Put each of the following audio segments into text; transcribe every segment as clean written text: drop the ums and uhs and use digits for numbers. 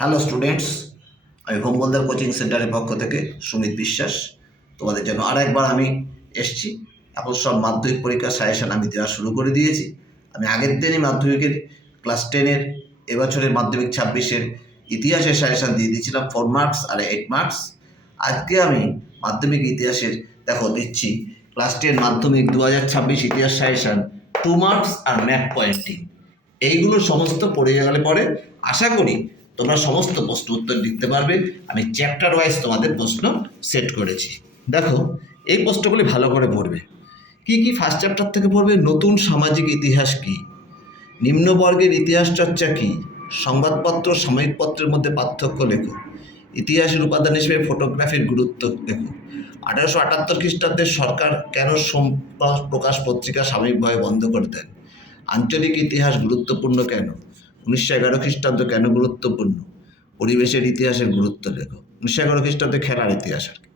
Hello students, আমি ভোমবলদার coaching সেন্টারের পক্ষ থেকে সুমিত বিশ্বাস তোমাদের জন্য আরেকবার আমি এসেছি। এখন সব মাধ্যমিক পরীক্ষার সাজেশন আমি দেওয়া শুরু করে দিয়েছি। আমি আগের দিনই মাধ্যমিকের ক্লাস 10-এর এবছরের মাধ্যমিক 26-এর ইতিহাসের সাজেশন দিয়ে দিয়েছিলাম 4 মার্কস আর 8 মার্কস। আজকে আমি মাধ্যমিক ইতিহাসের দিচ্ছি ক্লাস 10 মাধ্যমিক 2026 ইতিহাস সাজেশন 2 মার্কস আর ম্যাপ পয়েন্টিং। এইগুলো সমস্ত পড়ে গেলে পরে আশা করি তোমরা সমস্ত প্রশ্ন উত্তর লিখতে পারবে। আমি চ্যাপ্টার ওয়াইজ তোমাদের প্রশ্ন সেট করেছি। দেখো, এই প্রশ্নগুলি ভালো করে পড়বে। কি কি ফার্স্ট চ্যাপ্টার থেকে পড়বে? নতুন সামাজিক ইতিহাস কি, নিম্নবর্গের ইতিহাস চর্চা কি, সংবাদপত্র সাময়িক পত্রের মধ্যে পার্থক্য লেখো, ইতিহাসের উপাদান হিসেবে ফটোগ্রাফির গুরুত্ব লেখো, 1878 খ্রিস্টাব্দে সরকার কেন সোমবার প্রকাশ পত্রিকা সাময়িকভাবে বন্ধ করে দেন, আঞ্চলিক ইতিহাস গুরুত্বপূর্ণ কেন, 1911 খ্রিস্টাব্দ কেন গুরুত্বপূর্ণ, পরিবেশের ইতিহাসের গুরুত্ব লেখো, 1911 খ্রিস্টাব্দে খেলার ইতিহাস আর কি।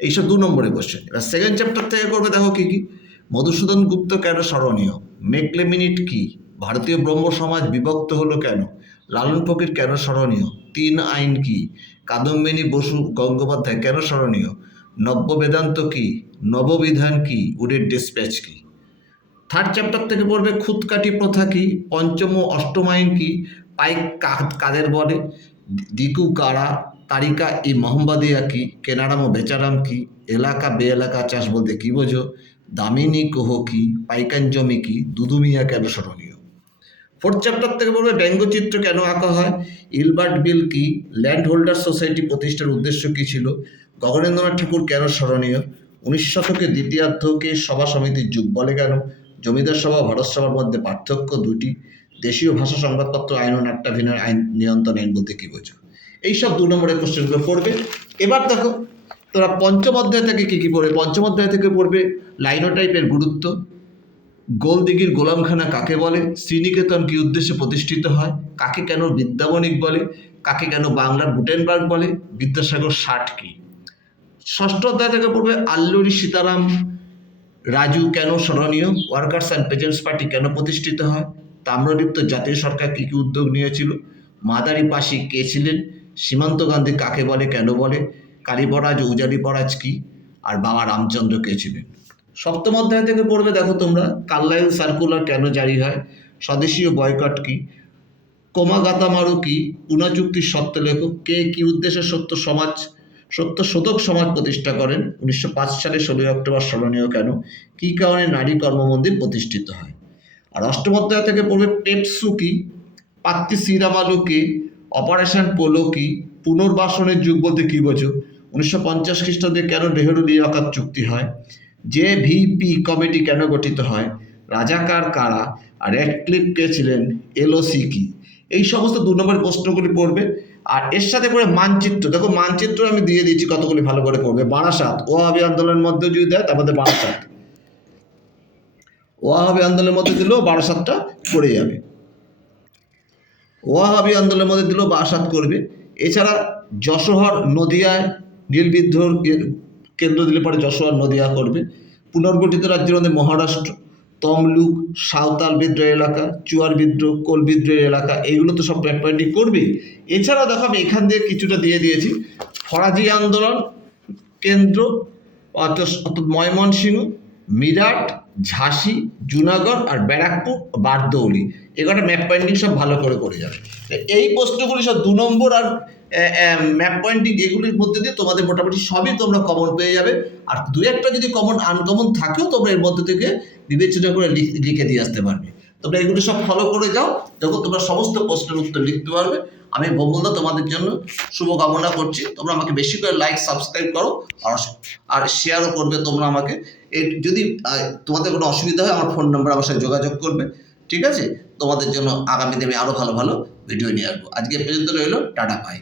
এইসব 2 নম্বরে কোশ্চেন। এবার সেকেন্ড চ্যাপ্টার থেকে করবে, দেখো কি কি। মধুসূদন গুপ্ত কেন স্মরণীয়, মেকলে মিনিট কি, ভারতীয় ব্রহ্ম সমাজ বিভক্ত হলো কেন, লালন ফকির কেন স্মরণীয়, 3 আইন কি, কাদম্বিনী বসু গঙ্গোপাধ্যায় কেন স্মরণীয়, নব্য বেদান্ত কি, নববিধান কি, উডের ডিসপ্যাচ কি। থার্ড চ্যাপ্টার থেকে পড়বে খুদকাটি প্রথা কি, পঞ্চম ও অষ্টম আইন কি, পাইক কাদের বলে, দিকু কারা, তারিকা ই মোহাম্মদিয়া কি, কেনারাম ও বেচারাম কি, এলাকা বে এলাকা চাষ বলতে কি বোঝো, দামিনী কোহ কি, পাইকান জমি কি, দুদুমিয়া কেন স্মরণীয়। ফোর্থ চ্যাপ্টার থেকে পড়বে ব্যঙ্গচিত্র কেন আঁকা হয়, ইলবার্ট বিল কি, ল্যান্ড হোল্ডার সোসাইটি প্রতিষ্ঠার উদ্দেশ্য কী ছিল, গগনেন্দ্রনাথ ঠাকুর কেন স্মরণীয়, 19 শতকের দ্বিতীয়ার্ধকে সভা সমিতির যুগ বলে কেন, জমিদার সভা ভারত সভার মধ্যে পার্থক্য 2টি, দেশীয় ভাষা সংবাদপত্র আইন ও নাট্যাভিনয় আইন নিয়ন্ত্রণ আইন বলতে কী বোঝো। এইসব 2 নম্বরের কোশ্চেনগুলো পড়বে। এবার দেখো তোরা পঞ্চম অধ্যায় থেকে কী কী পড়বে। পঞ্চম অধ্যায় থেকে পড়বে লাইনোটাইপের গুরুত্ব, গোলদিঘির গোলামখানা কাকে বলে, শ্রীনিকেতন কী উদ্দেশ্যে প্রতিষ্ঠিত হয়, কাকে কেন বিদ্যাবণিক বলে, কাকে কেন বাংলার গুটেনবার্গ বলে, বিদ্যাসাগর 60 কি। ষষ্ঠ অধ্যায় থেকে পড়বে আল্লুরি সীতারাম রাজু কেন স্মরণীয়, ওয়ার্কার্স অ্যান্ড পেজেন্টস পার্টি কেন প্রতিষ্ঠিত হয়, তাম্রলিপ্ত জাতীয় সরকার কী কী উদ্যোগ নিয়েছিল, মাদারি পাশি কে ছিলেন, সীমান্ত গান্ধী কাকে বলে কেন বলে, কালীপরাজ উজারি পরাজ কি, আর বাবা রামচন্দ্র কে ছিলেন। সপ্তম অধ্যায় থেকে পড়বে, দেখো তোমরা, কার্লাইল সার্কুলার কেন জারি হয়, স্বদেশীয় বয়কট কি, কোমাগাতামারু কি, পুনা চুক্তির সত্য লেখক, কে কি উদ্দেশ্যে সত্য শতক সমাজ প্রতিষ্ঠা করেন, 1905 সালে 16 অক্টোবর স্মরণীয় কেন, কী কারণে নারী কর্মমন্দির প্রতিষ্ঠিত হয়। আর অষ্টম অধ্যায় থেকে পড়বে টেপসু কি, পাত্তি শ্রীরামালু কি, অপারেশন পোলো কি, পুনর্বাসনের যুগ বলতে কী বোঝো, 1950 খ্রিস্টাব্দে কেন নেহেরু লিয়াকত চুক্তি হয়, JVP কমিটি কেন গঠিত হয়, রাজাকার কারা, আর র্যাডক্লিফ কে ছিলেন, LOC কি। এই সমস্ত 2 নম্বরের প্রশ্নগুলি পড়বে। আর এর সাথে করে মানচিত্র, দেখো মানচিত্র আমি দিয়ে দিয়েছি কতগুলি, ভালো করে পড়বে। বারাসাত ওয়াহাবি আন্দোলনের মধ্যে যদি দেয় তারপরে বারাসাত, ওয়াহাবি আন্দোলনের মধ্যে দিলেও বারাসাতটা পড়ে যাবে, ওয়াহাবি আন্দোলনের মধ্যে দিলেও বারাসাত করবে। এছাড়া যশোহর নদিয়ায় নীল বিদ্রোহ কেন্দ্র দিলে পরে যশোহর নদিয়া করবে। পুনর্গঠিত রাজ্যের মধ্যে মহারাষ্ট্র, তমলুক, সাঁওতাল বিদ্রোহ এলাকা, চুয়ার বিদ্রোহ, কোল বিদ্রোহের এলাকা, এইগুলো তো সব ব্যাক পয়েন্টিং করবে। এছাড়াও দেখো আমি এখান দিয়ে কিছুটা দিয়ে দিয়েছি, ফরাজি আন্দোলন কেন্দ্র অর্থাৎ ময়মনসিংহ, মিরাট, ঝাঁসি, জুনাগড় আর ব্যারাকপুর, বারদৌলি, এগুলো ম্যাপ পয়েন্টিং সব ভালো করে করে যাবে। এই প্রশ্নগুলি সব 2 নম্বর আর ম্যাপ পয়েন্টিং এগুলির মধ্যে দিয়ে তোমাদের মোটামুটি সবই তোমরা কমন পেয়ে যাবে। আর 2-1টা যদি আনকমন থাকেও তোমরা এর মধ্যে থেকে বিবেচনা করে লিখে দিয়ে আসতে পারবে। তোমরা এগুলো সব ফলো করে যাও, যখন তোমরা সমস্ত প্রশ্নের উত্তর লিখতে পারবে। আমি ভোমবলদা তোমাদের জন্য শুভকামনা করছি। তোমরা আমাকে বেশি করে লাইক সাবস্ক্রাইব করো আর শেয়ারও করবে তোমরা আমাকে। যদি তোমাদের কোনো অসুবিধা হয় আমার ফোন নাম্বার আমার সাথে যোগাযোগ করবে, ঠিক আছে? তোমাদের জন্য আগামী দিনে আরও ভালো ভালো ভিডিও নিয়ে আসবো। আজকে পর্যন্ত রইল, টাটা, বাই।